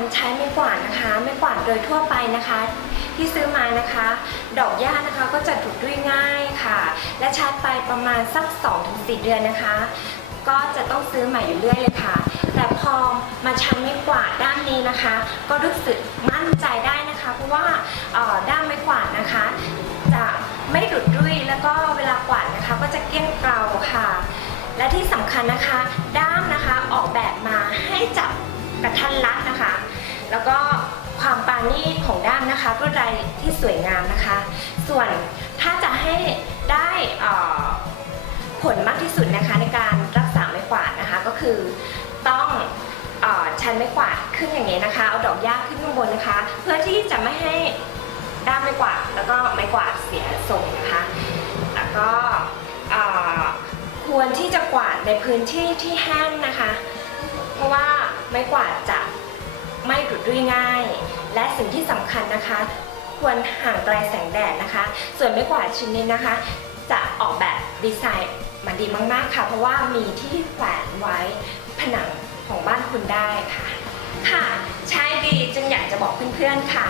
การใช้ไม้กวาดนะคะ ไม้กวาดโดยทั่วไปนะคะ ที่ซื้อมานะคะ ดอกหญ้านะคะก็จะถูกด้วยง่ายค่ะ และใช้ไปประมาณสัก 2-4 เดือนนะคะ ก็จะต้องซื้อใหม่อยู่เรื่อยเลยค่ะ แต่พอมาใช้ไม้กวาดด้านนี้นะคะ ก็รู้สึกมั่นใจได้นะคะ เพราะว่าด้ามไม้กวาดนะคะ จะไม่หลุดรุ่ยแล้วก็เวลากวาดนะคะก็จะเกลี้ยงเกลาค่ะ และที่สำคัญนะคะ ด้ามนะคะออกแบบมาให้จับกระทะ นะคะลวดลายที่สวยงามนะคะ ส่วนถ้าจะให้ได้ผลมากที่สุดนะคะในการรักษาไม้กวาดนะคะ ก็คือต้องอชันไม้กวาดขึ้นอย่างนี้นะคะ เอาดอกหญ้าขึ้นข้างบนนะคะ เพื่อที่จะไม่ให้ด้ามไม้กวาดแล้วก็ไม้กวาดเสียทรงนะคะ แล้วก็ควรที่จะกวาดในพื้นที่ที่แห้งนะคะ เพราะว่าไม้กวาดจะ ไม่หลุดด้วยง่าย และสิ่งที่สำคัญนะคะ ควรห่างไกลแสงแดดนะคะ ส่วนไม้กวาดชิ้นนี้นะคะ จะออกแบบดีไซน์มาดีมากๆค่ะ เพราะว่ามีที่แขวนไว้ผนังของบ้านคุณได้ค่ะ ค่ะ ใช้ดีจึงอยากจะบอกเพื่อนๆค่ะ